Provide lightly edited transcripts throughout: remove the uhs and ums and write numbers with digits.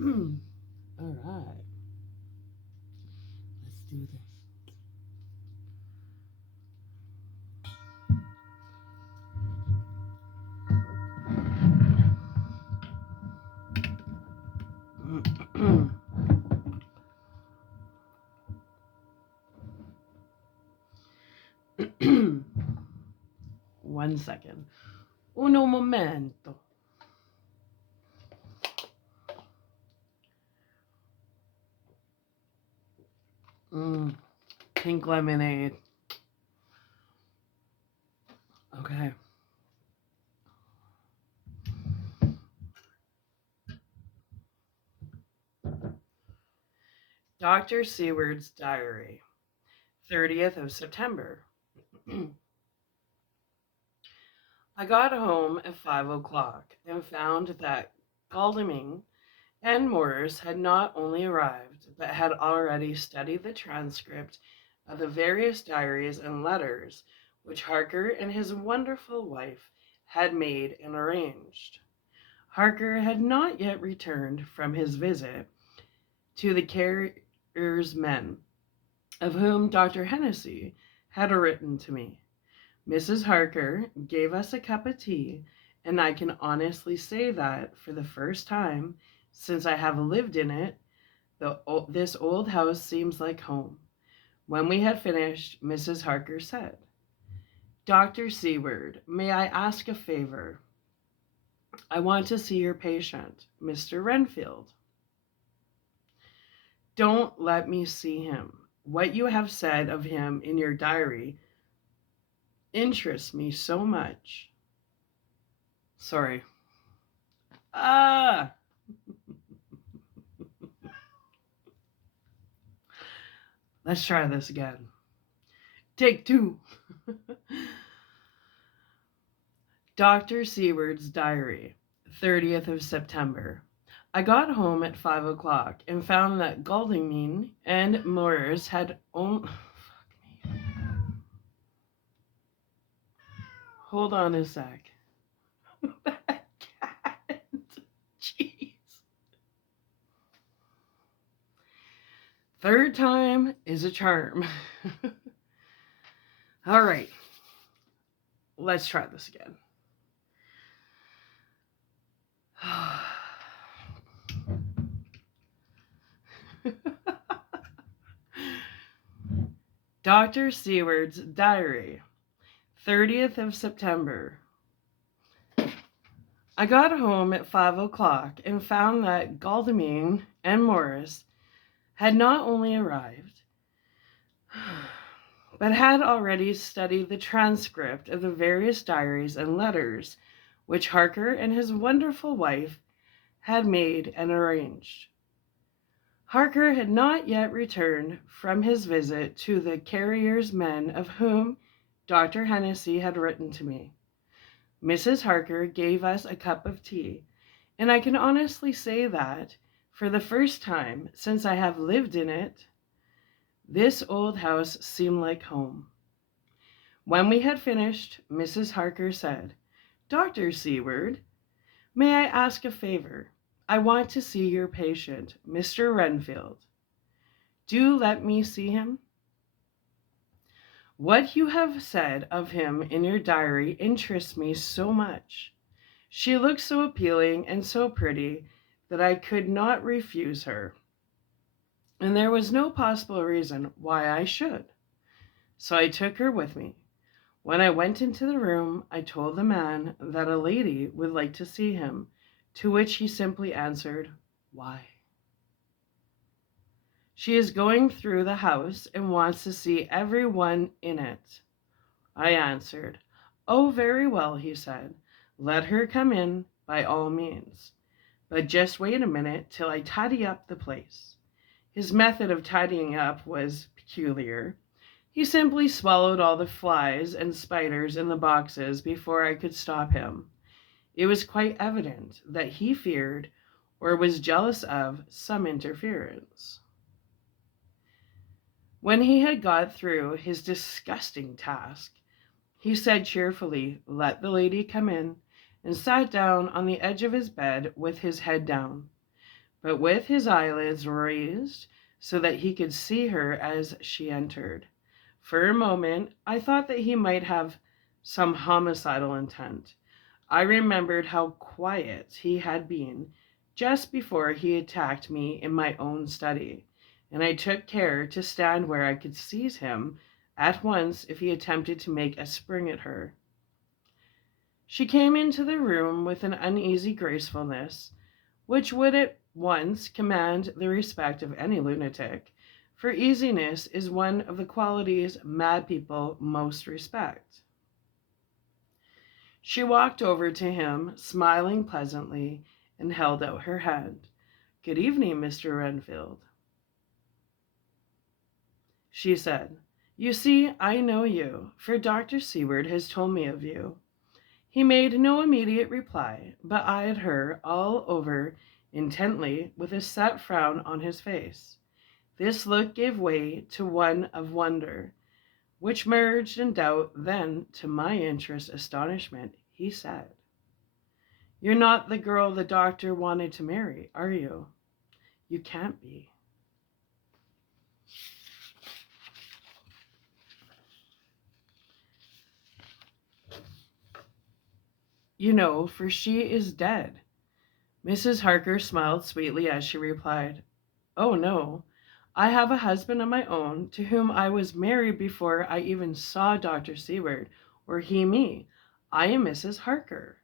All right, let's do this. 1 second. Uno momento. Mm, pink lemonade. Okay. Dr. Seward's diary, 30th of September. I got home at 5 o'clock and found that Galdaming and Morris had not only arrived, but had already studied the transcript of the various diaries and letters which Harker and his wonderful wife had made and arranged. Harker had not yet returned from his visit to the carrier's men, of whom Dr. Hennessy had written to me. Mrs. Harker gave us a cup of tea, and I can honestly say that for the first time since I have lived in it, this old house seems like home. When we had finished, Mrs. Harker said, Dr. Seward, may I ask a favor? I want to see your patient, Mr. Renfield. Don't let me see him. What you have said of him in your diary interests me so much. Sorry. Ah! Let's try this again. Take two. Dr. Seward's diary, 30th of September. I got home at 5 o'clock and found that Galdamine and Morris had only... Fuck me. Hold on a sec. That cat. Jeez. Third time is a charm. All right. Let's try this again. Dr. Seward's diary, 30th of September. I got home at 5 o'clock and found that Galdamine and Morris had not only arrived, but had already studied the transcript of the various diaries and letters which Harker and his wonderful wife had made and arranged. Harker had not yet returned from his visit to the carrier's men, of whom Dr. Hennessy had written to me. Mrs. Harker gave us a cup of tea, and I can honestly say that, for the first time since I have lived in it, this old house seemed like home. When we had finished, Mrs. Harker said, Dr. Seward, may I ask a favor? I want to see your patient, Mr. Renfield. Do let me see him. What you have said of him in your diary interests me so much. She looked so appealing and so pretty that I could not refuse her, and there was no possible reason why I should. So I took her with me. When I went into the room, I told the man that a lady would like to see him, to which he simply answered, Why? She is going through the house and wants to see everyone in it. I answered, Oh, very well, he said. Let her come in by all means. But just wait a minute till I tidy up the place. His method of tidying up was peculiar. He simply swallowed all the flies and spiders in the boxes before I could stop him. It was quite evident that he feared or was jealous of some interference. When he had got through his disgusting task, he said cheerfully, Let the lady come in, and sat down on the edge of his bed with his head down. but with his eyelids raised so that he could see her as she entered. For a moment, I thought that he might have some homicidal intent. I remembered how quiet he had been just before he attacked me in my own study, and I took care to stand where I could seize him at once if he attempted to make a spring at her. She came into the room with an uneasy gracefulness which would at once command the respect of any lunatic, for easiness is one of the qualities mad people most respect. She walked over to him, smiling pleasantly, and held out her hand. "Good evening, Mr. Renfield," she said. "You see, I know you, for Dr. Seward has told me of you." He made no immediate reply, but eyed her all over intently with a set frown on his face. This look gave way to one of wonder, which merged in doubt. Then, to my interest astonishment, he said, "You're not the girl the doctor wanted to marry, are you? You can't be." "You know, for she is dead." Mrs. Harker smiled sweetly as she replied, "Oh, no. I have a husband of my own to whom I was married before I even saw Dr. Seward, or he me. I am Mrs. Harker."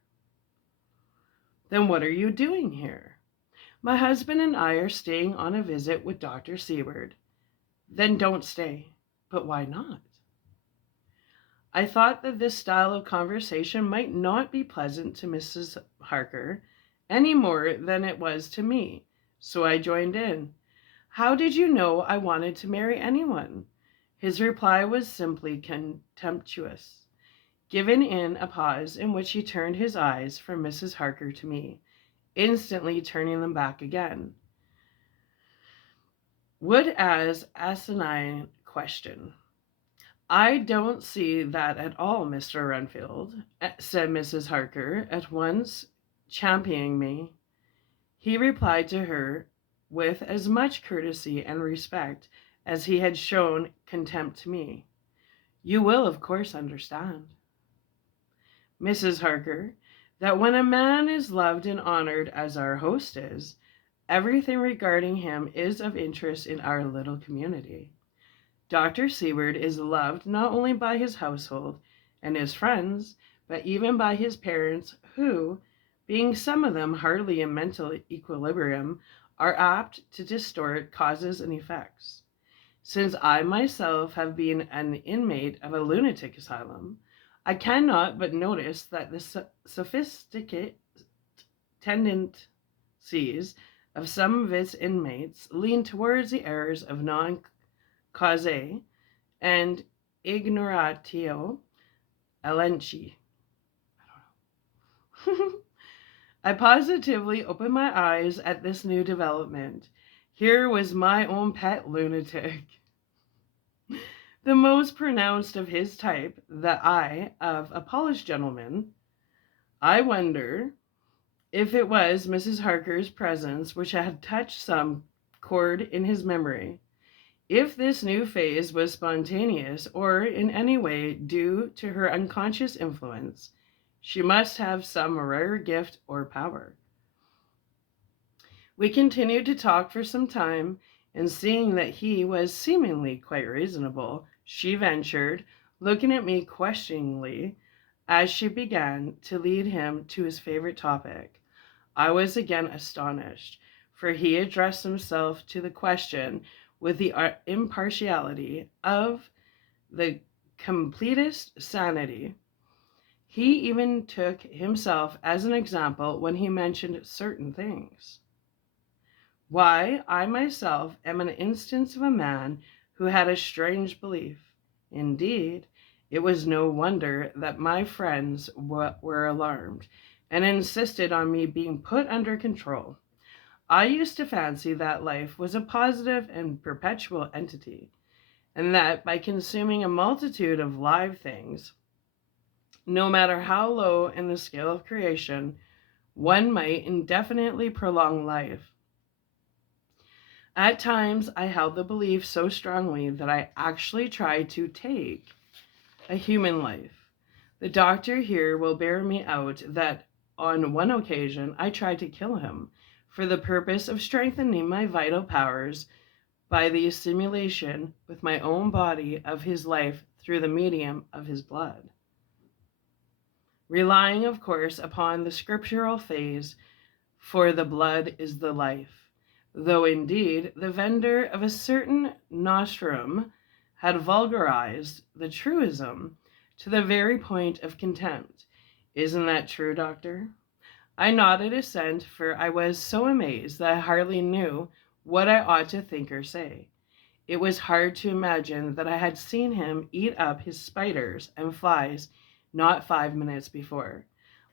"Then what are you doing here?" "My husband and I are staying on a visit with Dr. Seward." "Then don't stay." "But why not?" I thought that this style of conversation might not be pleasant to Mrs. Harker any more than it was to me, so I joined in. "How did you know I wanted to marry anyone?" His reply was simply contemptuous, given in a pause in which he turned his eyes from Mrs. Harker to me, instantly turning them back again. Would as asinine question. "I don't see that at all, Mr. Renfield," said Mrs. Harker, at once championing me. He replied to her with as much courtesy and respect as he had shown contempt to me. "You will, of course, understand, Mrs. Harker, that when a man is loved and honored as our host is, everything regarding him is of interest in our little community. Dr. Seward is loved not only by his household and his friends, but even by his parents, who, being some of them hardly in mental equilibrium, are apt to distort causes and effects. Since I myself have been an inmate of a lunatic asylum, I cannot but notice that the sophisticated tendencies of some of its inmates lean towards the errors of non-cause and ignoratio elenchi." I positively opened my eyes at this new development. Here was my own pet lunatic, the most pronounced of his type, the eye of a polished gentleman. I wonder if it was Mrs. Harker's presence which had touched some chord in his memory. If this new phase was spontaneous or in any way due to her unconscious influence, she must have some rare gift or power. We continued to talk for some time, and seeing that he was seemingly quite reasonable, she ventured, looking at me questioningly, as she began to lead him to his favorite topic. I was again astonished, for he addressed himself to the question with the impartiality of the completest sanity. He even took himself as an example when he mentioned certain things. "Why, I myself am an instance of a man who had a strange belief. Indeed, it was no wonder that my friends were alarmed, and insisted on me being put under control. I used to fancy that life was a positive and perpetual entity, and that by consuming a multitude of live things, no matter how low in the scale of creation, one might indefinitely prolong life. At times, I held the belief so strongly that I actually tried to take a human life. The doctor here will bear me out that on one occasion I tried to kill him for the purpose of strengthening my vital powers by the assimilation with my own body of his life through the medium of his blood. Relying, of course, upon the scriptural phrase, for the blood is the life, though indeed the vendor of a certain nostrum had vulgarized the truism to the very point of contempt. Isn't that true, Doctor? I nodded assent, for I was so amazed that I hardly knew what I ought to think or say. It was hard to imagine that I had seen him eat up his spiders and flies not 5 minutes before.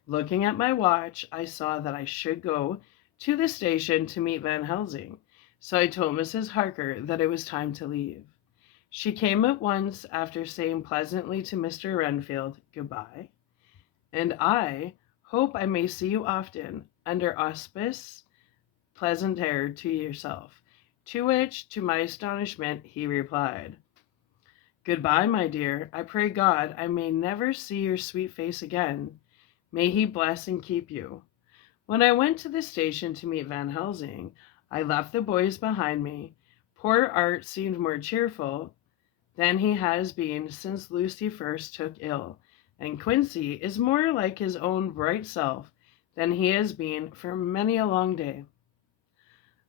Looking at my watch, I saw that I should go to the station to meet Van Helsing, so I told Mrs. Harker that it was time to leave. She came at once after saying pleasantly to Mr. Renfield, "Goodbye, and I hope I may see you often, under auspice pleasant air to yourself." To which, to my astonishment, he replied, "Goodbye, my dear. I pray God I may never see your sweet face again. May he bless and keep you." When I went to the station to meet Van Helsing, I left the boys behind me. Poor Art seemed more cheerful than he has been since Lucy first took ill, and Quincy is more like his own bright self than he has been for many a long day.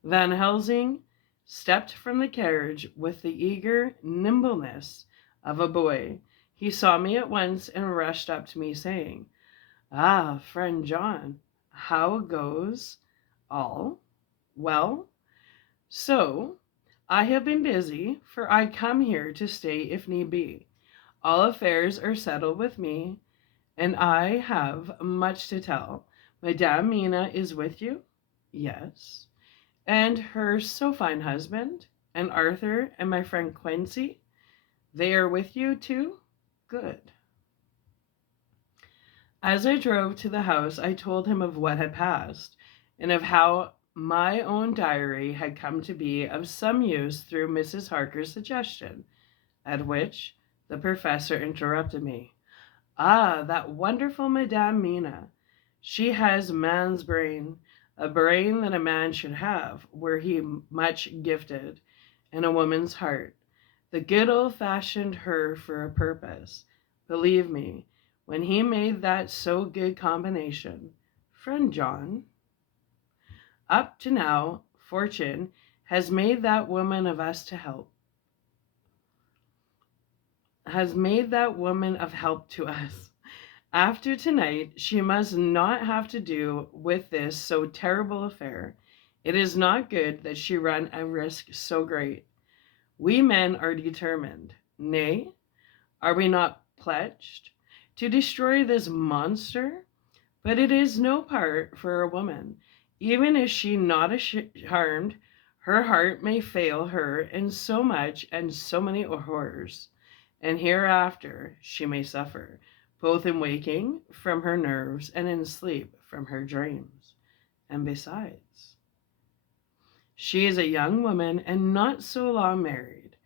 Van Helsing stepped from the carriage with the eager nimbleness of a boy. He saw me at once and rushed up to me, saying, "Ah, friend John, how goes? All well? So, I have been busy, for I come here to stay if need be. All affairs are settled with me, and I have much to tell. Madame Mina is with you?" "Yes." "And her so fine husband? And Arthur and my friend Quincy? They are with you too? Good." As I drove to the house, I told him of what had passed, and of how my own diary had come to be of some use through Mrs. Harker's suggestion, at which the professor interrupted me. "Ah, that wonderful Madame Mina. She has man's brain, a brain that a man should have, were he much gifted, and a woman's heart. The good old-fashioned her for a purpose. Believe me, when he made that so good combination, friend John, up to now, fortune has made that woman of us to help, has made that woman of help to us. After tonight, she must not have to do with this so terrible affair. It is not good that she run a risk so great. We men are determined, nay, are we not pledged, to destroy this monster? But it is no part for a woman. Even if she not harmed, her heart may fail her in so much and so many horrors, and hereafter she may suffer, both in waking from her nerves and in sleep from her dreams. And besides, she is a young woman and not so long married.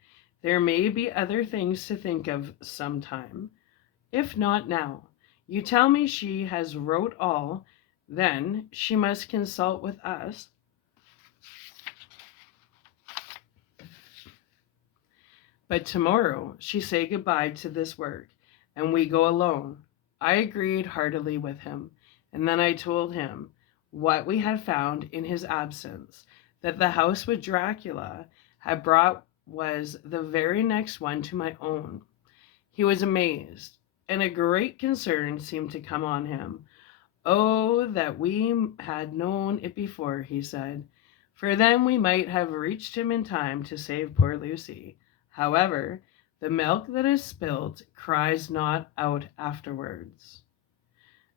There may be other things to think of sometime, if not now. You tell me she has wrote all, then she must consult with us. But tomorrow she say goodbye to this work, and we go alone." I agreed heartily with him, and then I told him what we had found in his absence, that the house which Dracula had brought was the very next one to my own. He was amazed, and a great concern seemed to come on him. "Oh, that we had known it before," he said, "for then we might have reached him in time to save poor Lucy. However, the milk that is spilt cries not out afterwards.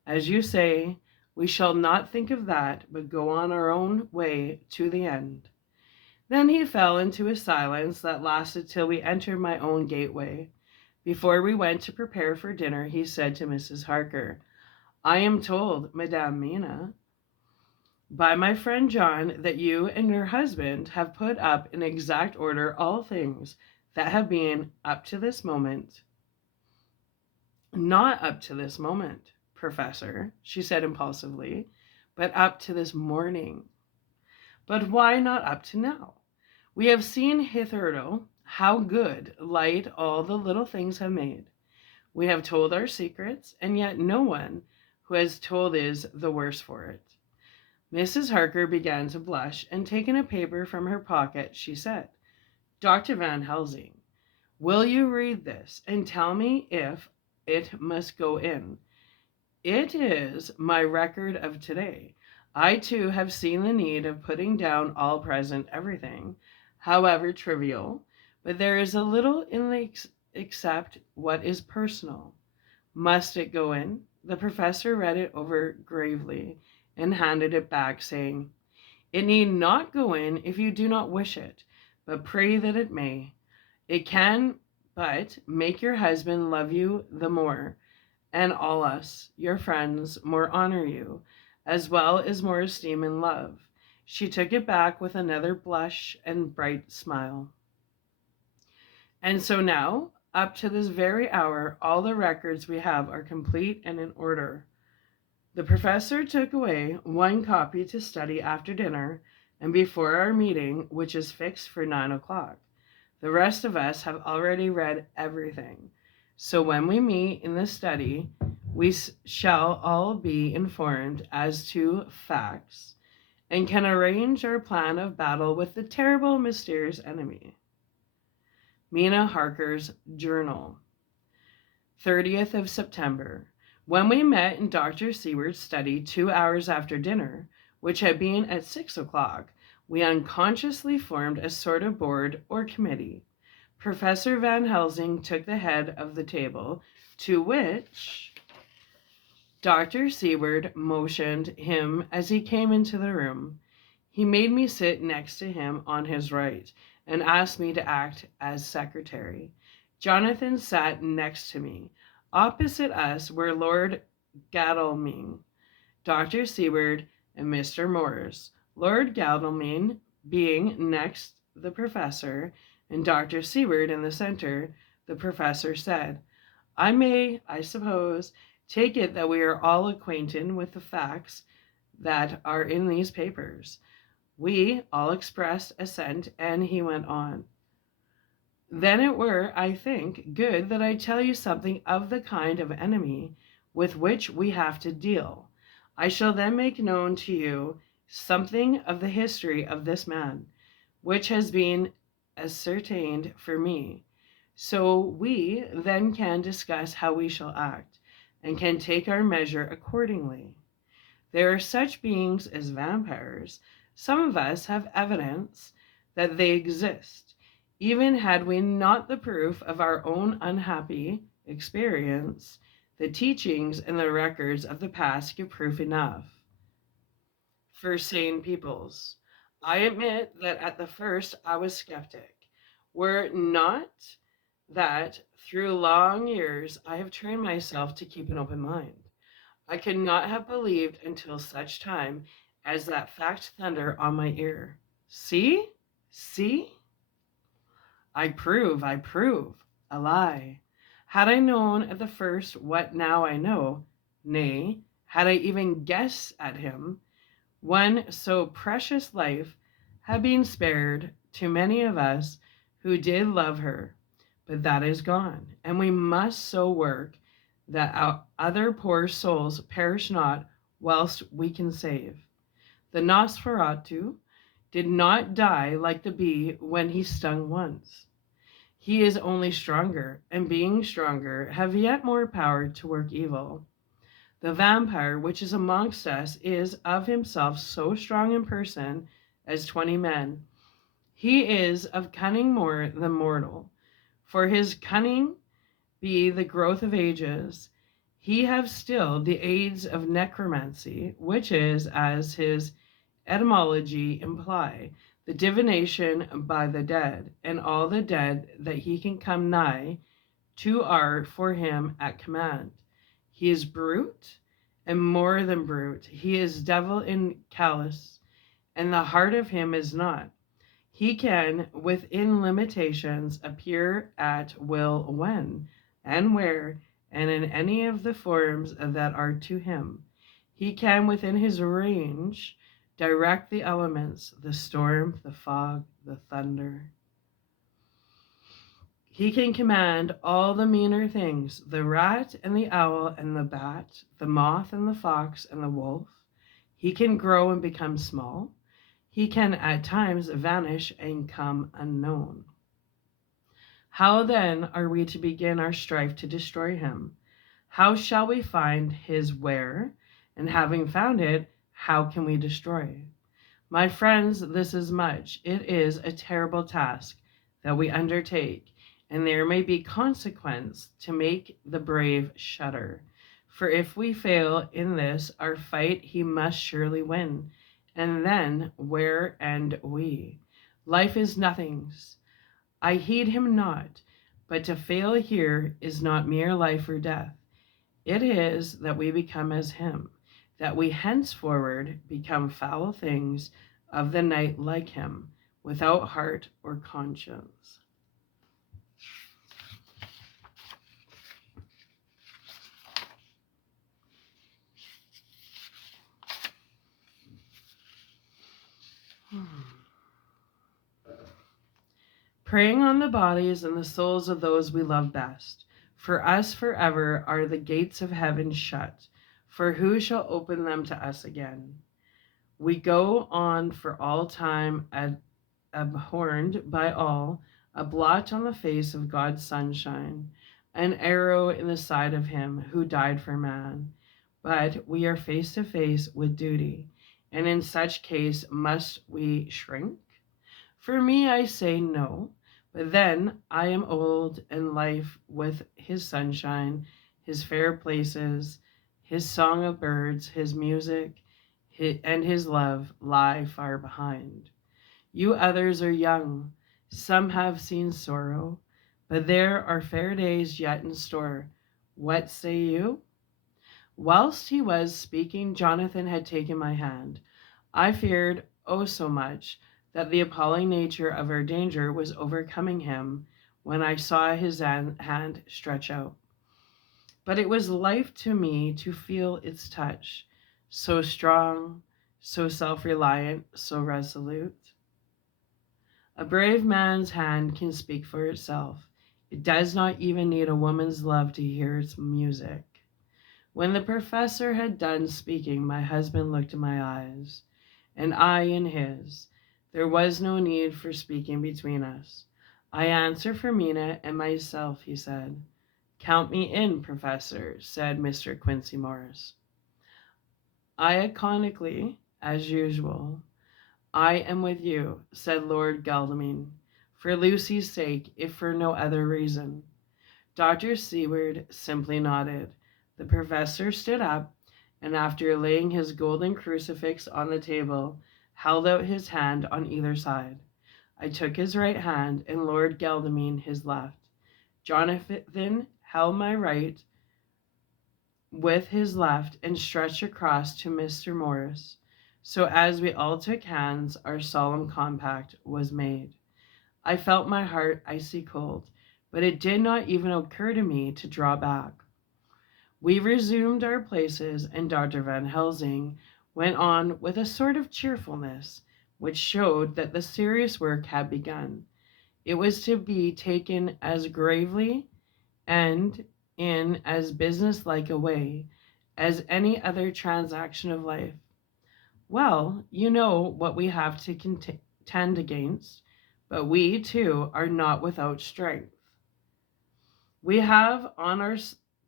As you say, we shall not think of that, but go on our own way to the end." Then he fell into a silence that lasted till we entered my own gateway. Before we went to prepare for dinner, he said to Mrs. Harker, "I am told, Madame Mina, by my friend John that you and your husband have put up in exact order all things that have been up to this moment. Not up to this moment, Professor, she said impulsively, but up to this morning. But why not up to now? We have seen hitherto how good light all the little things have made. We have told our secrets, and yet no one who has told is the worse for it. Mrs. Harker began to blush, and taking a paper from her pocket, she said, Dr. Van Helsing, will you read this and tell me if it must go in? It is my record of today. I too have seen the need of putting down all present everything, however trivial, but there is a little in the except what is personal. Must it go in? The professor read it over gravely and handed it back, saying, It need not go in if you do not wish it, but pray that it may. It can but make your husband love you the more, and all us, your friends, more honor you, as well as more esteem and love. She took it back with another blush and bright smile. And so now, up to this very hour, all the records we have are complete and in order. The professor took away one copy to study after dinner and before our meeting, which is fixed for 9 o'clock. The rest of us have already read everything. So when we meet in the study, we shall all be informed as to facts and can arrange our plan of battle with the terrible, mysterious enemy. Mina Harker's Journal, 30th of September. When we met in Dr. Seward's study 2 hours after dinner, which had been at 6 o'clock, we unconsciously formed a sort of board or committee. Professor Van Helsing took the head of the table, to which Dr. Seward motioned him as he came into the room. He made me sit next to him on his right and asked me to act as secretary. Jonathan sat next to me. Opposite us were Lord Godalming, Dr. Seward, and Mr. Morris. Lord Godalming being next the professor, and Dr. Seward in the center, the professor said, I may, I suppose, take it that we are all acquainted with the facts that are in these papers. We all expressed assent, and he went on. Then it were, I think, good that I tell you something of the kind of enemy with which we have to deal. I shall then make known to you something of the history of this man, which has been ascertained for me. So we then can discuss how we shall act, and can take our measure accordingly. There are such beings as vampires. Some of us have evidence that they exist. Even had we not the proof of our own unhappy experience, the teachings and the records of the past give proof enough for sane peoples. I admit that at the first I was skeptic. Were it not that through long years I have trained myself to keep an open mind, I could not have believed until such time as that fact thunder on my ear. See? See? I prove, a lie. Had I known at the first what now I know, nay, had I even guessed at him, one so precious life had been spared to many of us who did love her, but that is gone, and we must so work that our other poor souls perish not whilst we can save. The Nosferatu did not die like the bee when he stung once. He is only stronger, and being stronger, have yet more power to work evil. The vampire which is amongst us is of himself so strong in person as 20 men. He is of cunning more than mortal, for his cunning be the growth of ages. He have still the aids of necromancy, which is, as his etymology imply, the divination by the dead, and all the dead that he can come nigh to are for him at command. He is brute and more than brute. He is devil in callous, and the heart of him is not. He can, within limitations, appear at will when and where and in any of the forms that are to him. He can, within his range, direct the elements, the storm, the fog, the thunder. He can command all the meaner things, the rat and the owl and the bat, the moth and the fox and the wolf. He can grow and become small. He can at times vanish and come unknown. How then are we to begin our strife to destroy him? How shall we find his where? And having found it, how can we destroy? My friends, this is much. It is a terrible task that we undertake, and there may be consequence to make the brave shudder. For if we fail in this, our fight he must surely win. And then where end we? Life is nothing's. I heed him not, but to fail here is not mere life or death. It is that we become as him, that we henceforward become foul things of the night like him, without heart or conscience. Preying on the bodies and the souls of those we love best. For us forever are the gates of heaven shut, for who shall open them to us again? We go on for all time abhorred by all, a blot on the face of God's sunshine, an arrow in the side of him who died for man. But we are face to face with duty, and in such case must we shrink? For me, I say no. But then I am old, and life with his sunshine, his fair places, his song of birds, his music, and his love lie far behind. You others are young, some have seen sorrow, but there are fair days yet in store. What say you? Whilst he was speaking, Jonathan had taken my hand. I feared, oh so much, that the appalling nature of our danger was overcoming him when I saw his hand stretch out. But it was life to me to feel its touch, so strong, so self-reliant, so resolute. A brave man's hand can speak for itself. It does not even need a woman's love to hear its music. When the professor had done speaking, my husband looked in my eyes, and I in his. There was no need for speaking between us. I answer for Mina and myself, he said. Count me in, Professor, said Mr. Quincy Morris. Iconically, as usual. I am with you, said Lord Godalming, for Lucy's sake, if for no other reason. Dr. Seward simply nodded. The professor stood up, and after laying his golden crucifix on the table, held out his hand on either side. I took his right hand, and Lord Godalming his left. Jonathan held my right with his left and stretched across to Mr. Morris. So as we all took hands, our solemn compact was made. I felt my heart icy cold, but it did not even occur to me to draw back. We resumed our places, and Dr. Van Helsing went on with a sort of cheerfulness, which showed that the serious work had begun. It was to be taken as gravely and in as business-like a way as any other transaction of life. Well, you know what we have to contend against, but we, too, are not without strength. We have on our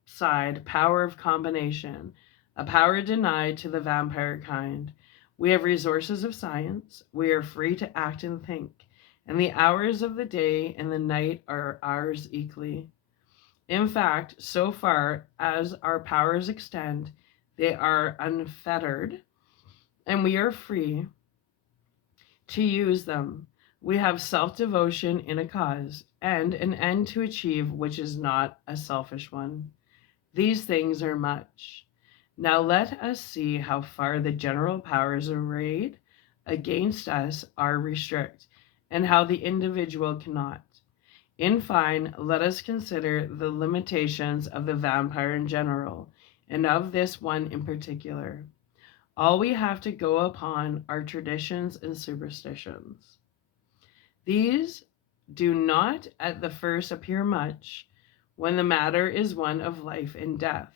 side power of combination, a power denied to the vampire kind. We have resources of science. We are free to act and think, and the hours of the day and the night are ours equally. In fact, so far as our powers extend, they are unfettered, and we are free to use them. We have self-devotion in a cause, and an end to achieve which is not a selfish one. These things are much. Now let us see how far the general powers arrayed against us are restrict, and how the individual cannot. In fine, let us consider the limitations of the vampire in general, and of this one in particular. All we have to go upon are traditions and superstitions. These do not at the first appear much, when the matter is one of life and death.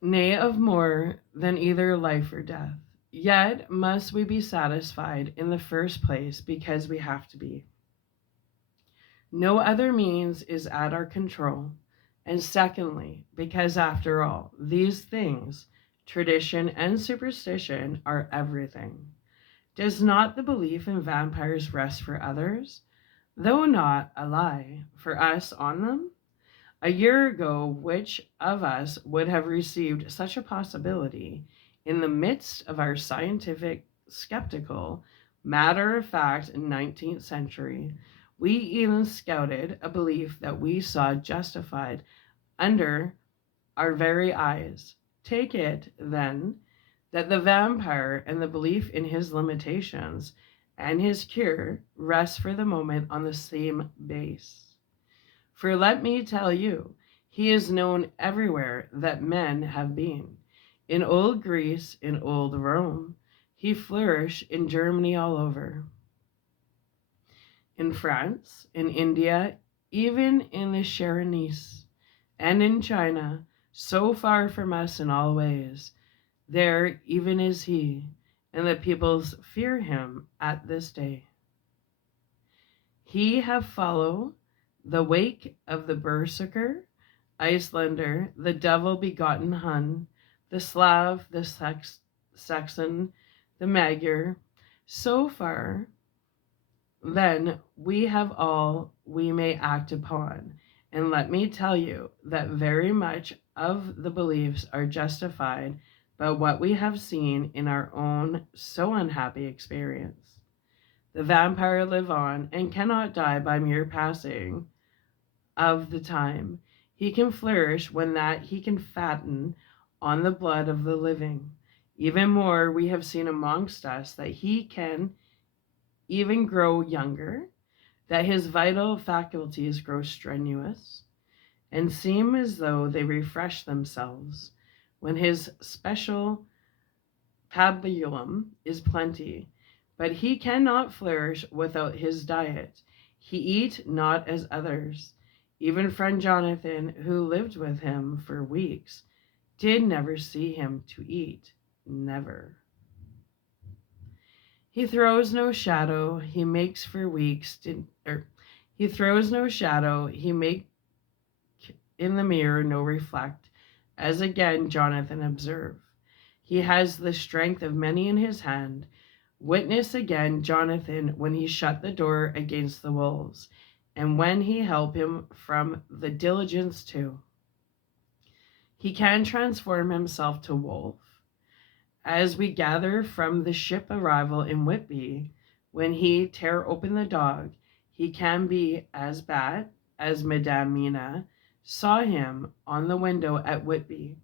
Nay, of more than either life or death. Yet must we be satisfied in the first place because we have to be. No other means is at our control. And secondly, because after all, these things, tradition and superstition, are everything. Does not the belief in vampires rest for others, though not a lie, for us on them? A year ago, which of us would have received such a possibility in the midst of our scientific, skeptical, matter of fact 19th century? We even scouted a belief that we saw justified under our very eyes. Take it, then, that the vampire and the belief in his limitations and his cure rest for the moment on the same base. For let me tell you, he is known everywhere that men have been. In old Greece, in old Rome, he flourished in Germany all over. In France, in India, even in the Chersonese, and in China, so far from us in all ways, there even is he, and the peoples fear him at this day. He have followed the wake of the Berserker, Icelander, the devil begotten Hun, the Slav, the Saxon, the Magyar. So far, then, we have all we may act upon. And let me tell you that very much of the beliefs are justified by what we have seen in our own so unhappy experience. The vampire live on and cannot die by mere passing of the time. He can flourish when that he can fatten on the blood of the living. Even more, we have seen amongst us that he can even grow younger, that his vital faculties grow strenuous, and seem as though they refresh themselves when his special pabulum is plenty. But he cannot flourish without his diet. He eat not as others. Even friend Jonathan, who lived with him for weeks, did never see him to eat. Never. He throws no shadow, he makes for weeks, he throws no shadow, he make in the mirror no reflect, as again Jonathan observed. He has the strength of many in his hand. Witness again Jonathan when he shut the door against the wolves, and when he helped him from the diligence too. He can transform himself to wolf. As we gather from the ship arrival in Whitby, when he tear open the dog, he can be as bad as Madame Mina saw him on the window at Whitby,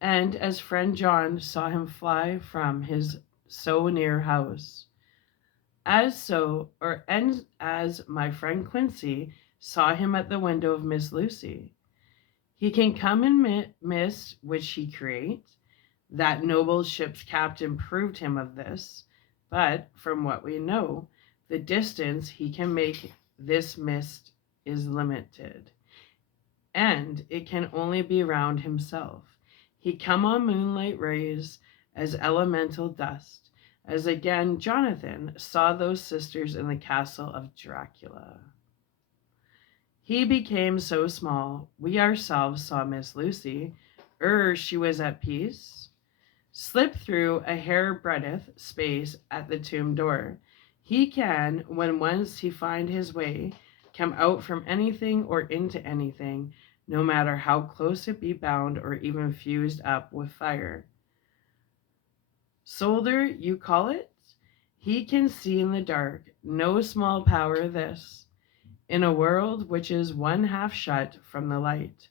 and as friend John saw him fly from his so near house. And as my friend Quincy saw him at the window of Miss Lucy. He can come in mist which he create. That noble ship's captain proved him of this, but from what we know, the distance he can make this mist is limited, and it can only be round himself. He come on moonlight rays as elemental dust, as again Jonathan saw those sisters in the castle of Dracula. He became so small, we ourselves saw Miss Lucy, she was at peace, slip through a hair-breadth space at the tomb door. He can, when once he find his way, come out from anything or into anything, no matter how close it be bound or even fused up with fire. Solder, you call it? He can see in the dark, no small power this. in a world which is one half shut from the light.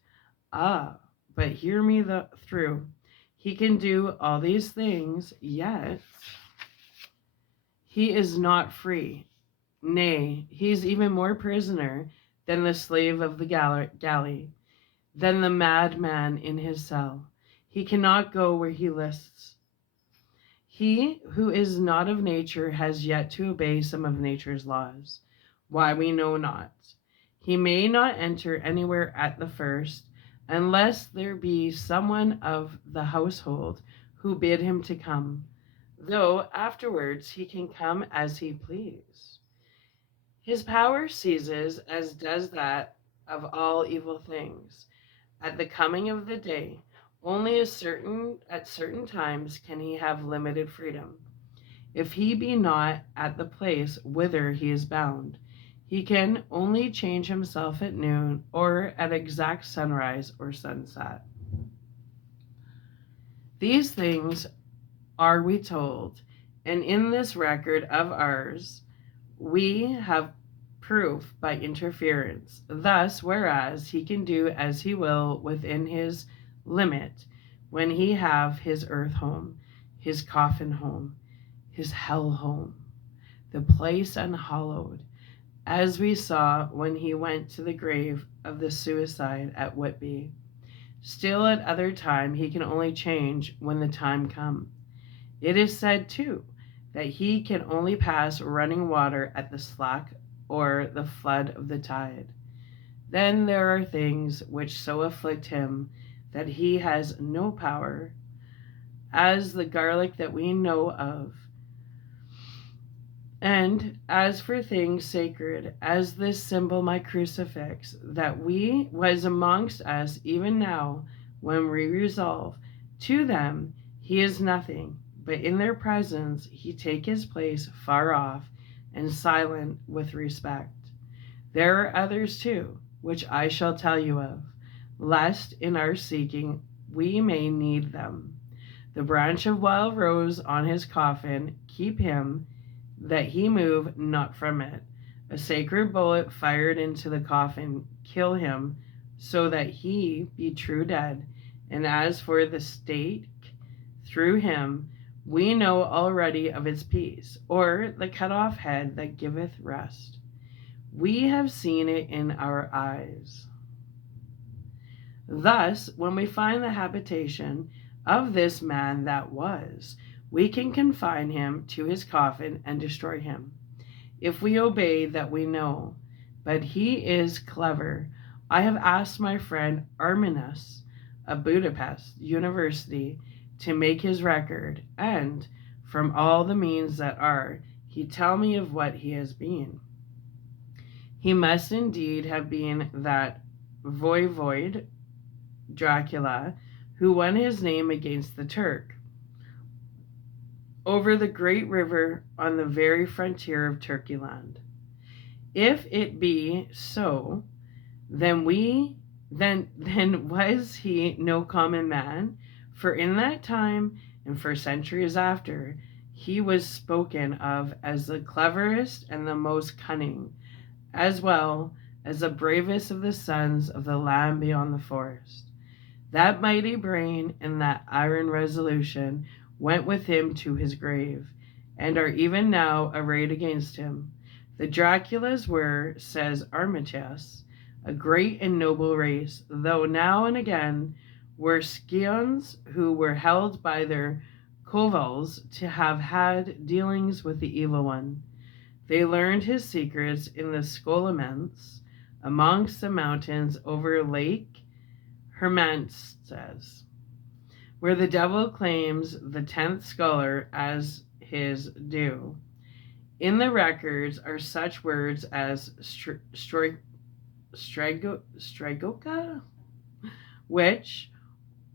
Ah, but hear me through. He can do all these things, yet he is not free. Nay, he is even more prisoner than the slave of the galley, than the madman in his cell. He cannot go where he lists. He who is not of nature has yet to obey some of nature's laws. Why we know not. He may not enter anywhere at the first, unless there be someone of the household who bid him to come, though afterwards he can come as he please. His power ceases, as does that of all evil things, at the coming of the day. Only at certain times can he have limited freedom. If he be not at the place whither he is bound, he can only change himself at noon or at exact sunrise or sunset. These things are we told, and in this record of ours we have proof by interference. Thus, whereas he can do as he will within his limit, when he have his earth home, his coffin home, his hell home, the place unhallowed, as we saw when he went to the grave of the suicide at Whitby. Still at other time he can only change when the time come. It is said, too, that he can only pass running water at the slack or the flood of the tide. Then there are things which so afflict him that he has no power, as the garlic that we know of. And as for things sacred, as this symbol my crucifix, that we was amongst us even now, when we resolve, to them he is nothing, but in their presence he take his place far off and silent with respect. There are others too, which I shall tell you of, lest in our seeking we may need them. The branch of wild rose on his coffin, keep him, that he move not from it. A sacred bullet fired into the coffin, kill him, so that he be true dead. And as for the stake, through him, we know already of its peace, or the cut off head that giveth rest. We have seen it in our eyes. Thus, when we find the habitation of this man that was, we can confine him to his coffin and destroy him, if we obey that we know. But he is clever. I have asked my friend Arminus of Budapest University to make his record, and from all the means that are, he tell me of what he has been. He must indeed have been that voivode Dracula who won his name against the Turk over the great river on the very frontier of Turkeyland. If it be so, then was he no common man, for in that time and for centuries after, he was spoken of as the cleverest and the most cunning, as well as the bravest of the sons of the land beyond the forest. That mighty brain and that iron resolution went with him to his grave, and are even now arrayed against him. The Draculas were, says Armitius, a great and noble race, though now and again were scions who were held by their covels to have had dealings with the evil one. They learned his secrets in the Scolaments, amongst the mountains over Lake Hermanses, where the devil claims the 10th scholar as his due. In the records are such words as Strigoka, witch,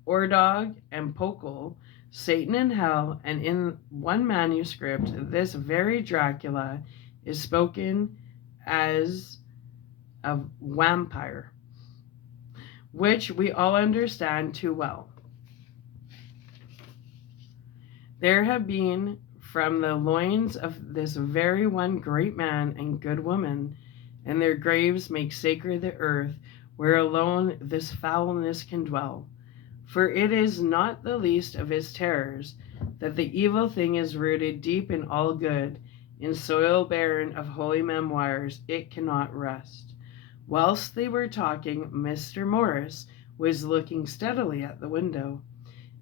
Ordog, and Pokol, Satan in hell, and in one manuscript, this very Dracula is spoken as a vampire, which we all understand too well. There have been from the loins of this very one great man and good woman, and their graves make sacred the earth where alone this foulness can dwell. For it is not the least of his terrors that the evil thing is rooted deep in all good. In soil barren of holy memoirs it cannot rest. Whilst they were talking, Mr. Morris was looking steadily at the window,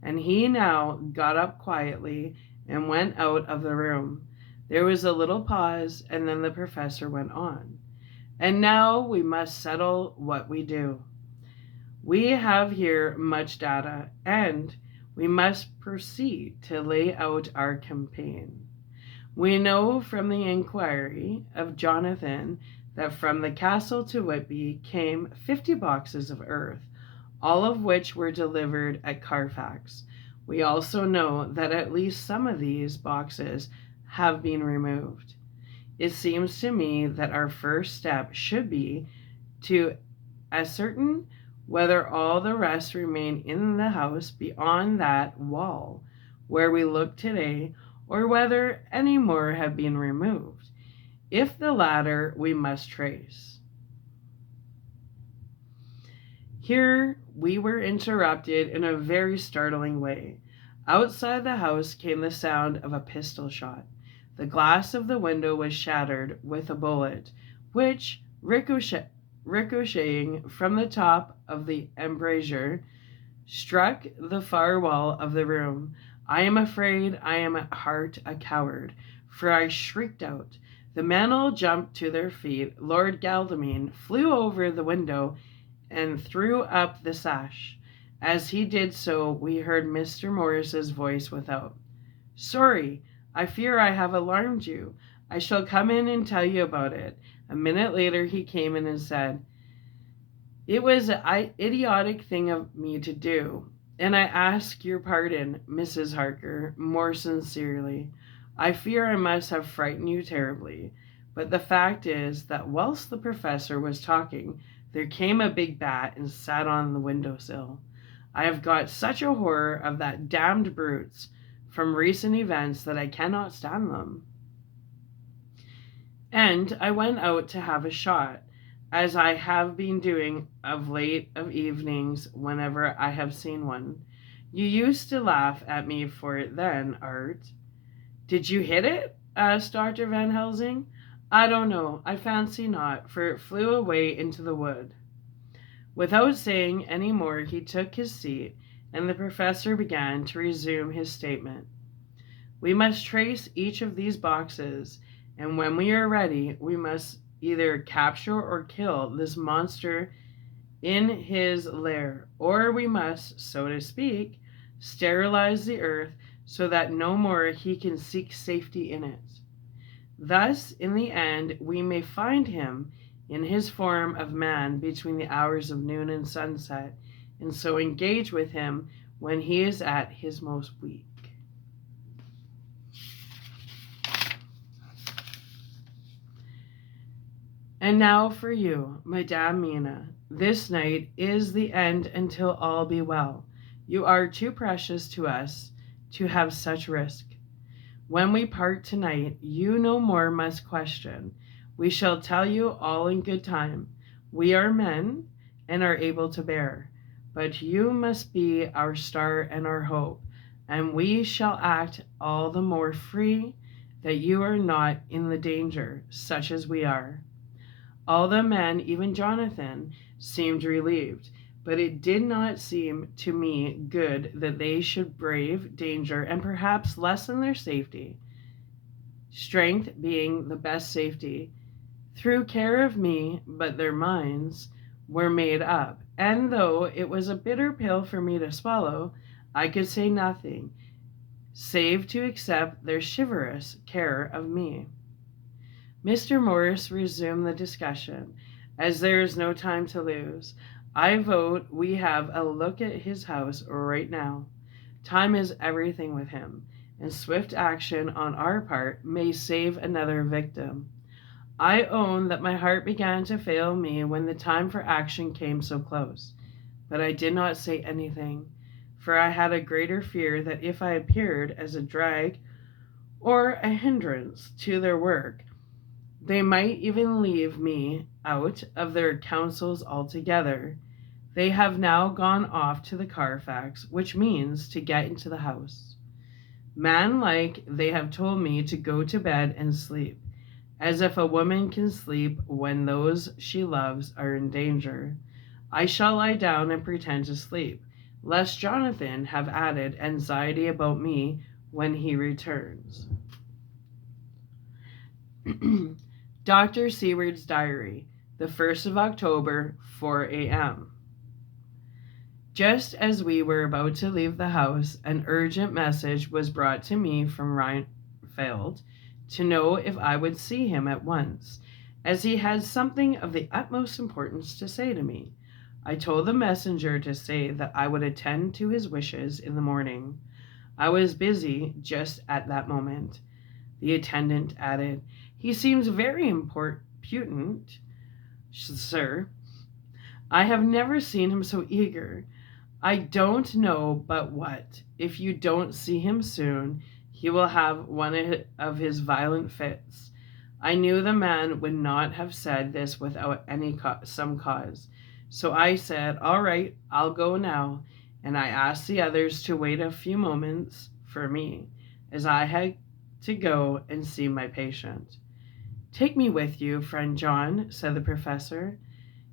and he now got up quietly and went out of the room. There was a little pause, and then the professor went on. And now we must settle what we do. We have here much data, and we must proceed to lay out our campaign. We know from the inquiry of Jonathan that from the castle to Whitby came 50 boxes of earth, all of which were delivered at Carfax. We also know that at least some of these boxes have been removed. It seems to me that our first step should be to ascertain whether all the rest remain in the house beyond that wall where we look today, or whether any more have been removed. If the latter, we must trace. Here we were interrupted in a very startling way. Outside the house came the sound of a pistol shot. The glass of the window was shattered with a bullet, which, ricocheting from the top of the embrasure, struck the far wall of the room. I am afraid I am at heart a coward, for I shrieked out. The men all jumped to their feet. Lord Godalming flew over the window and threw up the sash. As he did so, we heard Mr. Morris's voice without. Sorry, I fear I have alarmed you. I shall come in and tell you about it. A minute later he came in and said, It was an idiotic thing of me to do, and I ask your pardon, Mrs. Harker, more sincerely. I fear I must have frightened you terribly, but the fact is that whilst the professor was talking, there came a big bat and sat on the windowsill. I have got such a horror of that damned brutes from recent events that I cannot stand them. And I went out to have a shot, as I have been doing of late of evenings whenever I have seen one. You used to laugh at me for it then, Art. Did you hit it? Asked Dr. Van Helsing. I don't know. I fancy not, for it flew away into the wood. Without saying any more, he took his seat, and the professor began to resume his statement. We must trace each of these boxes, and when we are ready, we must either capture or kill this monster in his lair, or we must, so to speak, sterilize the earth so that no more he can seek safety in it. Thus, in the end, we may find him in his form of man between the hours of noon and sunset, and so engage with him when he is at his most weak. And now for you, Madame Mina. This night is the end until all be well. You are too precious to us to have such risk. When we part tonight, you no more must question. We shall tell you all in good time. We are men and are able to bear, but you must be our star and our hope, and we shall act all the more free that you are not in the danger, such as we are. All the men, even Jonathan, seemed relieved, but it did not seem to me good that they should brave danger and perhaps lessen their safety, strength being the best safety, through care of me, but their minds were made up, and though it was a bitter pill for me to swallow, I could say nothing, save to accept their chivalrous care of me. Mr. Morris resumed the discussion. As there is no time to lose, I vote we have a look at his house right now. Time is everything with him, and swift action on our part may save another victim. I own that my heart began to fail me when the time for action came so close, but I did not say anything, for I had a greater fear that if I appeared as a drag or a hindrance to their work, They might even leave me out of their counsels altogether. They have now gone off to the Carfax, which means to get into the house. Man like, they have told me to go to bed and sleep, as if a woman can sleep when those she loves are in danger. I shall lie down and pretend to sleep, lest Jonathan have added anxiety about me when he returns. Dr. Seward's Diary, the 1st of October, 4 a.m. Just as we were about to leave the house, an urgent message was brought to me from Reinfeldt to know if I would see him at once, as he had something of the utmost importance to say to me. I told the messenger to say that I would attend to his wishes in the morning. I was busy just at that moment. The attendant added, "He seems very important, sir. I have never seen him so eager. I don't know but what, if you don't see him soon, he will have one of his violent fits." I knew the man would not have said this without some cause. So I said, "All right, I'll go now," and I asked the others to wait a few moments for me, as I had to go and see my patient. "Take me with you, friend John," said the professor.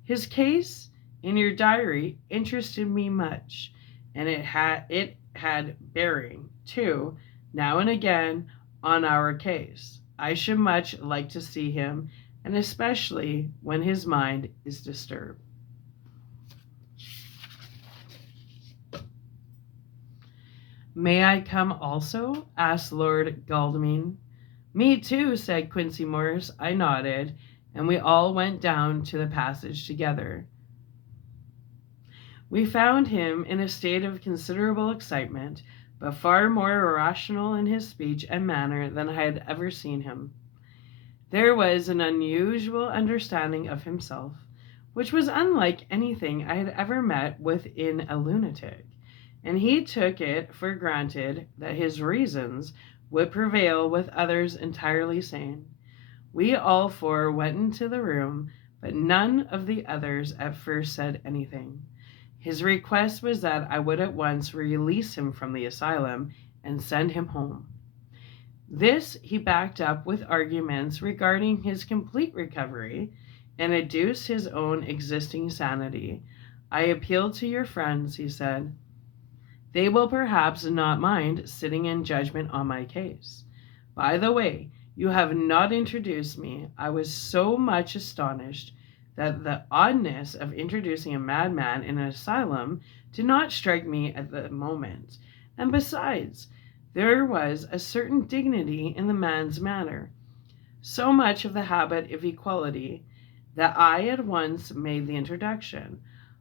"His case in your diary interested me much, and it had bearing, too, now and again, on our case. I should much like to see him, and especially when his mind is disturbed." "May I come also?" asked Lord Godalming. "Me too," said Quincey Morris. I nodded, and we all went down to the passage together. We found him in a state of considerable excitement, but far more rational in his speech and manner than I had ever seen him. There was an unusual understanding of himself, which was unlike anything I had ever met with in a lunatic, and he took it for granted that his reasons would prevail with others entirely sane. We all four went into the room, but none of the others at first said anything. His request was that I would at once release him from the asylum and send him home. This he backed up with arguments regarding his complete recovery and adduced his own existing sanity. "I appeal to your friends," he said. "They will perhaps not mind sitting in judgment on my case. By the way, you have not introduced me. I was so much astonished that the oddness of introducing a madman in an asylum did not strike me at the moment. And besides, there was a certain dignity in the man's manner, so much of the habit of equality, that I at once made the introduction.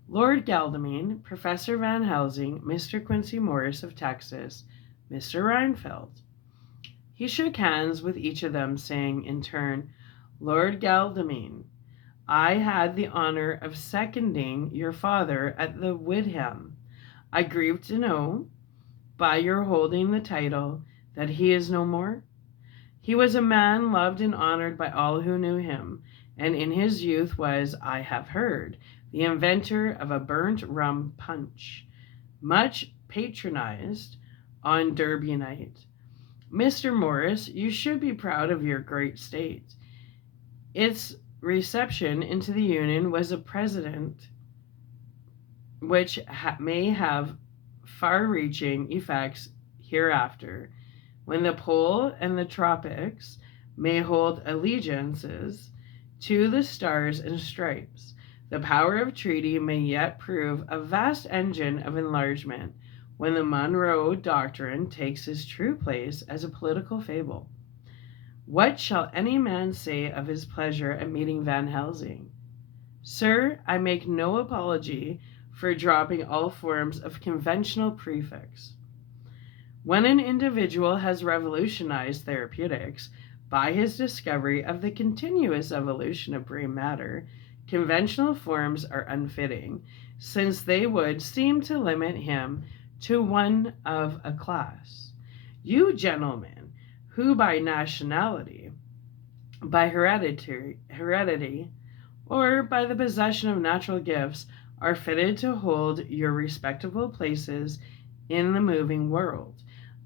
Lord Godalming, Professor Van Helsing, Mr. Quincey Morris of Texas, Mr. Reinfeldt." He shook hands with each of them, saying in turn, "Lord Godalming, I had the honor of seconding your father at the Widham. I grieve to know, by your holding the title, that he is no more. He was a man loved and honored by all who knew him, and in his youth was, I have heard, the inventor of a burnt rum punch, much patronized on Derby night. Mr. Morris, you should be proud of your great state. Its reception into the Union was a precedent which may have far-reaching effects hereafter, when the pole and the tropics may hold allegiances to the stars and stripes. The power of treaty may yet prove a vast engine of enlargement, when the Monroe Doctrine takes its true place as a political fable. What shall any man say of his pleasure at meeting Van Helsing? Sir, I make no apology for dropping all forms of conventional prefix. When an individual has revolutionized therapeutics by his discovery of the continuous evolution of brain matter, conventional forms are unfitting, since they would seem to limit him to one of a class. You gentlemen, who by nationality by heredity, or by the possession of natural gifts, are fitted to hold your respectable places in the moving world.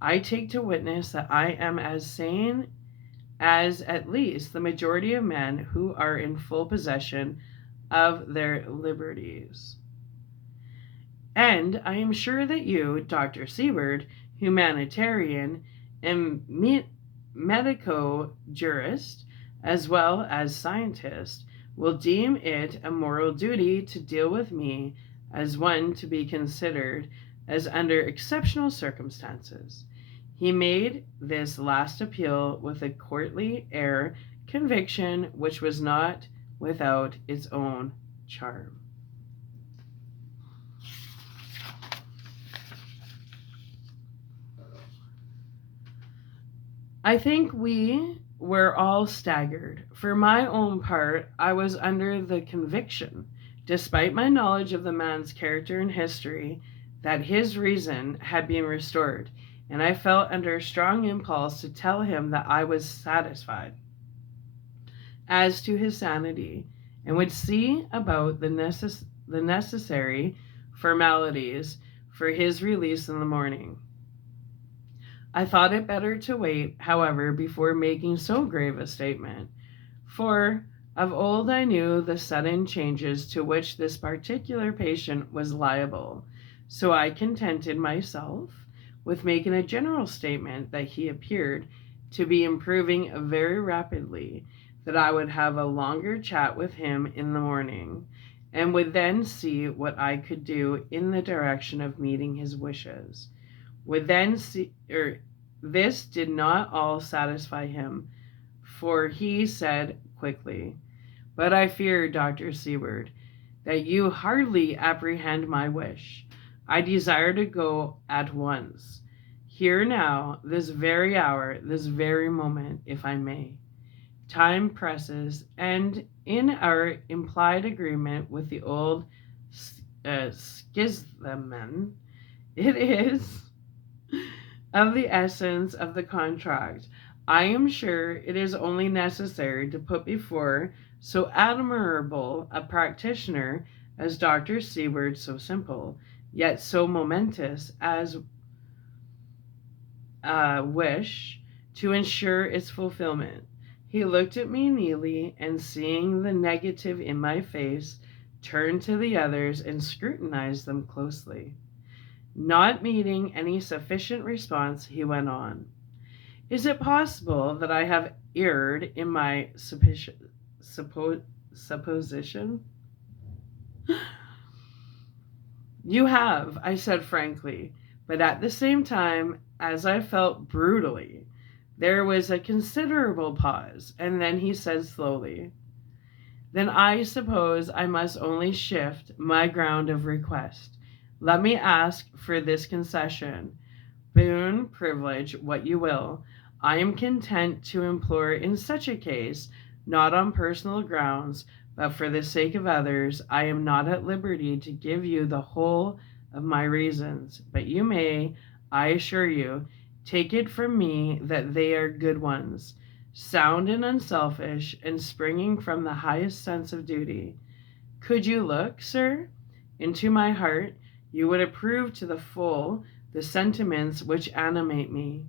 I take to witness that I am as sane as at least the majority of men who are in full possession of their liberties. And I am sure that you, Dr. Seward, humanitarian and medico jurist, as well as scientist, will deem it a moral duty to deal with me as one to be considered as under exceptional circumstances. He made this last appeal with a courtly air, conviction which was not without its own charm. I think we were all staggered. For my own part, I was under the conviction, despite my knowledge of the man's character and history, that his reason had been restored, and I felt under a strong impulse to tell him that I was satisfied as to his sanity, and would see about the necessary formalities for his release in the morning. I thought it better to wait, however, before making so grave a statement, for of old I knew the sudden changes to which this particular patient was liable, so I contented myself with making a general statement that he appeared to be improving very rapidly, that I would have a longer chat with him in the morning, and would then see what I could do in the direction of meeting his wishes. Would then see, this did not all satisfy him, for he said quickly, "But I fear, Dr. Seward, that you hardly apprehend my wish. I desire to go at once, here now, this very hour, this very moment, if I may. Time presses, and in our implied agreement with the old schismen, it is of the essence of the contract. I am sure it is only necessary to put before so admirable a practitioner as Dr. Seward, so simple, yet so momentous as wish to ensure its fulfillment." He looked at me keenly, and seeing the negative in my face, turned to the others and scrutinized them closely. Not meeting any sufficient response, he went on. "Is it possible that I have erred in my supposition?" "You have," I said frankly, but at the same time, as I felt brutally. There was a considerable pause, and then he said slowly, "Then I suppose I must only shift my ground of request. Let me ask for this concession, boon, privilege, what you will. I am content to implore in such a case, not on personal grounds, but for the sake of others. I am not at liberty to give you the whole of my reasons, but you may, I assure you, take it from me that they are good ones, sound and unselfish, and springing from the highest sense of duty. Could you look, sir, into my heart, you would approve to the full the sentiments which animate me.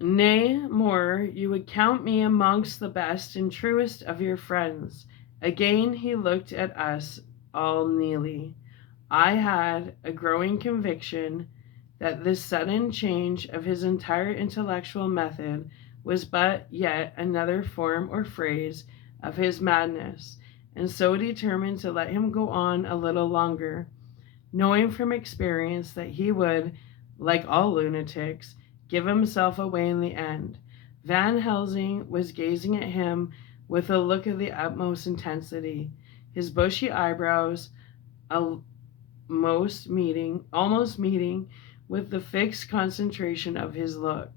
Nay, more, you would count me amongst the best and truest of your friends." Again he looked at us all keenly. I had a growing conviction that this sudden change of his entire intellectual method was but yet another form or phrase of his madness, and so determined to let him go on a little longer, knowing from experience that he would, like all lunatics, give himself away in the end. Van Helsing was gazing at him with a look of the utmost intensity, his bushy eyebrows almost meeting with the fixed concentration of his look.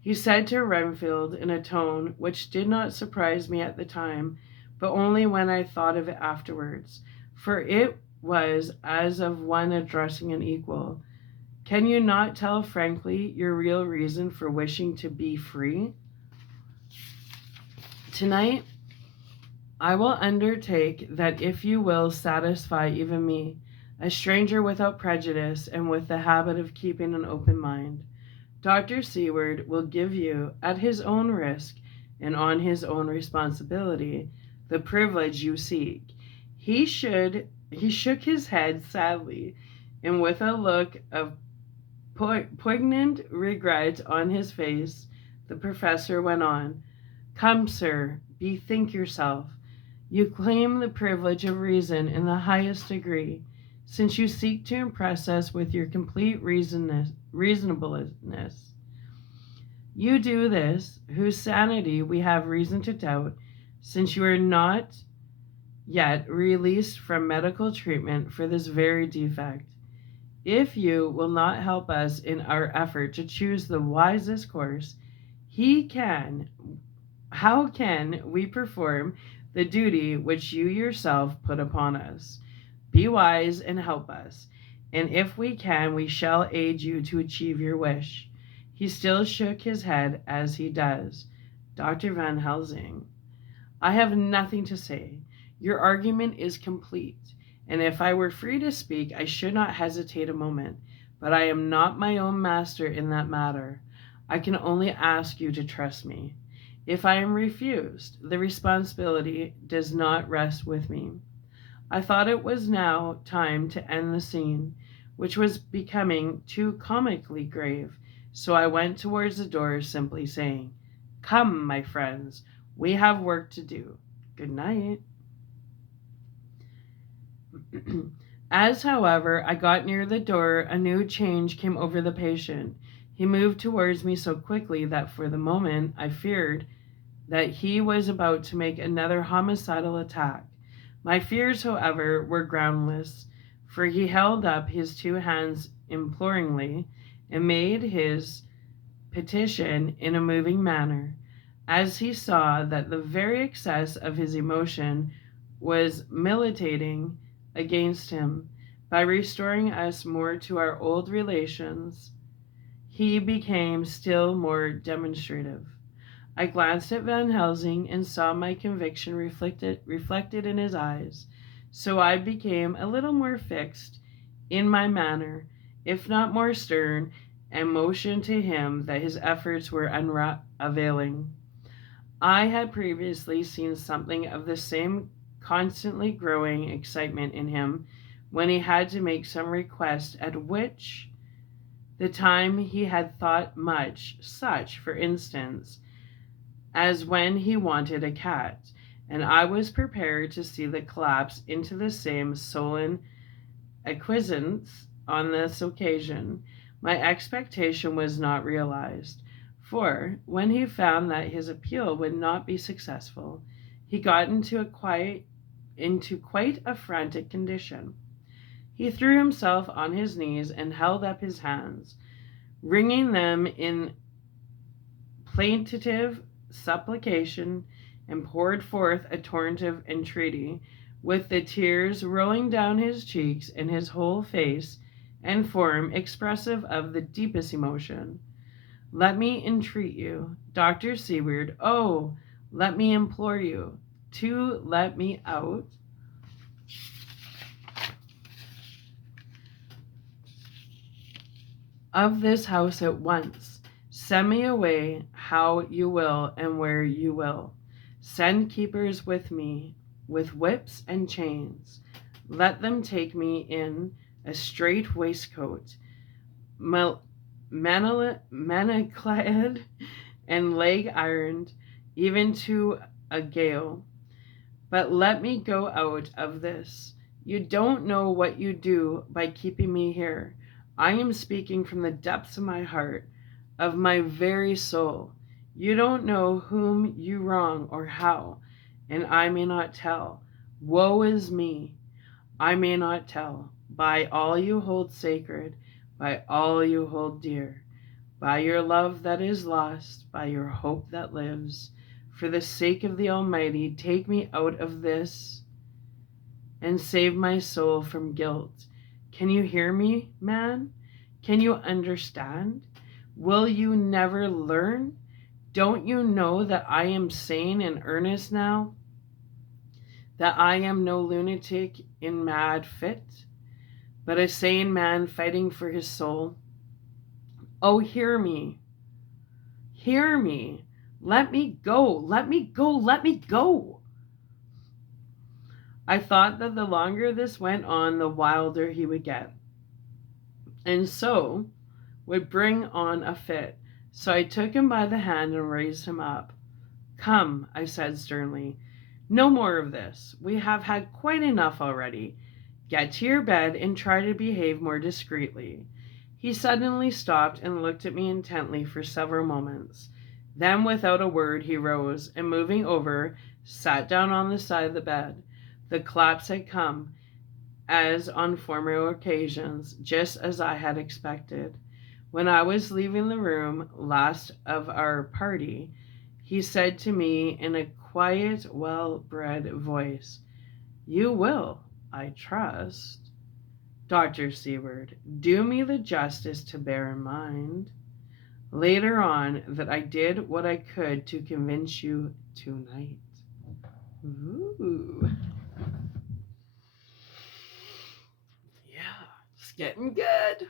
He said to Renfield in a tone which did not surprise me at the time, but only when I thought of it afterwards, for it was as of one addressing an equal, "Can you not tell frankly your real reason for wishing to be free?" Tonight, I will undertake that if you will satisfy even me, a stranger without prejudice and with the habit of keeping an open mind, Dr. Seward will give you, at his own risk and on his own responsibility, the privilege you seek. He shook his head sadly, and with a look of poignant regret on his face, the professor went on. Come, sir, bethink yourself. You claim the privilege of reason in the highest degree, since you seek to impress us with your complete reasonableness. You do this, whose sanity we have reason to doubt, since you are not yet released from medical treatment for this very defect. If you will not help us in our effort to choose the wisest course, how can we perform the duty which you yourself put upon us? Be wise and help us, and if we can, we shall aid you to achieve your wish. He still shook his head as he does. Dr. Van Helsing, I have nothing to say. Your argument is complete, and if I were free to speak, I should not hesitate a moment. But I am not my own master in that matter. I can only ask you to trust me. If I am refused, the responsibility does not rest with me. I thought it was now time to end the scene, which was becoming too comically grave, so I went towards the door, simply saying, Come, my friends, we have work to do. Good night. As, however, I got near the door, a new change came over the patient. He moved towards me so quickly that for the moment I feared that he was about to make another homicidal attack. My fears, however, were groundless, for he held up his two hands imploringly and made his petition in a moving manner, as he saw that the very excess of his emotion was militating against him. By restoring us more to our old relations, he became still more demonstrative. I glanced at Van Helsing and saw my conviction reflected in his eyes, so I became a little more fixed in my manner, if not more stern, and motioned to him that his efforts were unavailing. I had previously seen something of the same constantly growing excitement in him when he had to make some request at which the time he had thought much, such, for instance, as when he wanted a cat, and I was prepared to see the collapse into the same sullen acquiescence on this occasion. My expectation was not realized, for when he found that his appeal would not be successful, he got into quite a frantic condition. He threw himself on his knees and held up his hands, wringing them in plaintive supplication, and poured forth a torrent of entreaty, with the tears rolling down his cheeks and his whole face and form expressive of the deepest emotion. Let me entreat you, Dr. Seward, oh, let me implore you, to let me out of this house at once. Send me away how you will and where you will. Send keepers with me, with whips and chains. Let them take me in a strait waistcoat, manacled and leg ironed, even to a gale. But let me go out of this. You don't know what you do by keeping me here. I am speaking from the depths of my heart, of my very soul. You don't know whom you wrong or how, and I may not tell. Woe is me! I may not tell. By all you hold sacred, by all you hold dear, by your love that is lost, by your hope that lives, for the sake of the Almighty, take me out of this and save my soul from guilt. Can you hear me, man? Can you understand? Will you never learn? Don't you know that I am sane and earnest now? That I am no lunatic in mad fit, but a sane man fighting for his soul? Oh, hear me, hear me. Let me go, let me go, let me go. I thought that the longer this went on, the wilder he would get, and so would bring on a fit. So I took him by the hand and raised him up. Come, I said sternly, no more of this. We have had quite enough already. Get to your bed and try to behave more discreetly. He suddenly stopped and looked at me intently for several moments. Then, without a word, he rose and, moving over, sat down on the side of the bed. The collapse had come, as on former occasions, just as I had expected. When I was leaving the room, last of our party, he said to me in a quiet, well-bred voice, "You will, I trust. Dr. Seward, do me the justice to bear in mind later on that I did what I could to convince you tonight." Ooh. Yeah, it's getting good.